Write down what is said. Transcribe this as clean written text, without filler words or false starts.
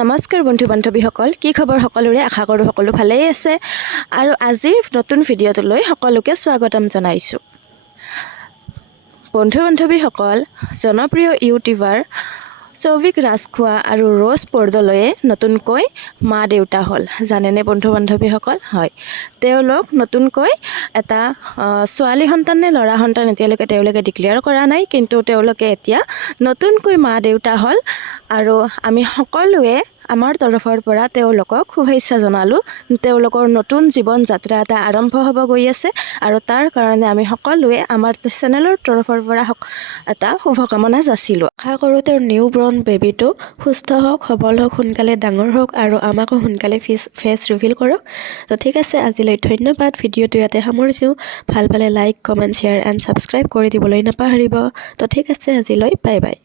নমস্কাৰ বন্ধু বান্ধৱীসকল, কি খবৰ সকলোৰে? আশা কৰোঁ সকলো ভালেই আছে আৰু আজিৰ নতুন ভিডিঅ'টোলৈ সকলোকে স্বাগতম জনাইছোঁ। বন্ধু বান্ধৱীসকল, জনপ্ৰিয় ইউটিউবাৰ সৌভিক ৰাজখোৱা আৰু ৰ'জ বৰদলৈয়ে নতুনকৈ মা দেউতা হ'ল। জানেনে বন্ধু বান্ধৱীসকল? হয়, তেওঁলোক নতুনকৈ এটা ছোৱালী সন্তান নে ল'ৰা সন্তান এতিয়ালৈকে তেওঁলোকে ডিক্লেয়াৰ কৰা নাই, কিন্তু তেওঁলোকে এতিয়া নতুনকৈ মা দেউতা হ'ল আৰু আমি সকলোৱে আমাৰ তৰফৰ পৰা তেওঁলোকক শুভেচ্ছা জনালোঁ। তেওঁলোকৰ নতুন জীৱন যাত্ৰা এটা আৰম্ভ হ'ব গৈ আছে আৰু তাৰ কাৰণে আমি সকলোৱে আমাৰ চেনেলৰ তৰফৰ পৰা এটা শুভকামনা যাচিলোঁ। আশা কৰোঁ তেওঁৰ নিউ বৰ্ণ বেবীটো সুস্থ হওক, সবল হওক, সোনকালে ডাঙৰ হওক আৰু আমাকো সোনকালে ফেচ ৰিভিল কৰক। তো ঠিক আছে, আজিলৈ ধন্যবাদ। ভিডিঅ'টো ইয়াতে সামৰিছোঁ। ভাল পালে like, comment, share and subscribe কৰি দিবলৈ নাপাহৰিব। তো ঠিক আছে, আজিলৈ বাই বাই।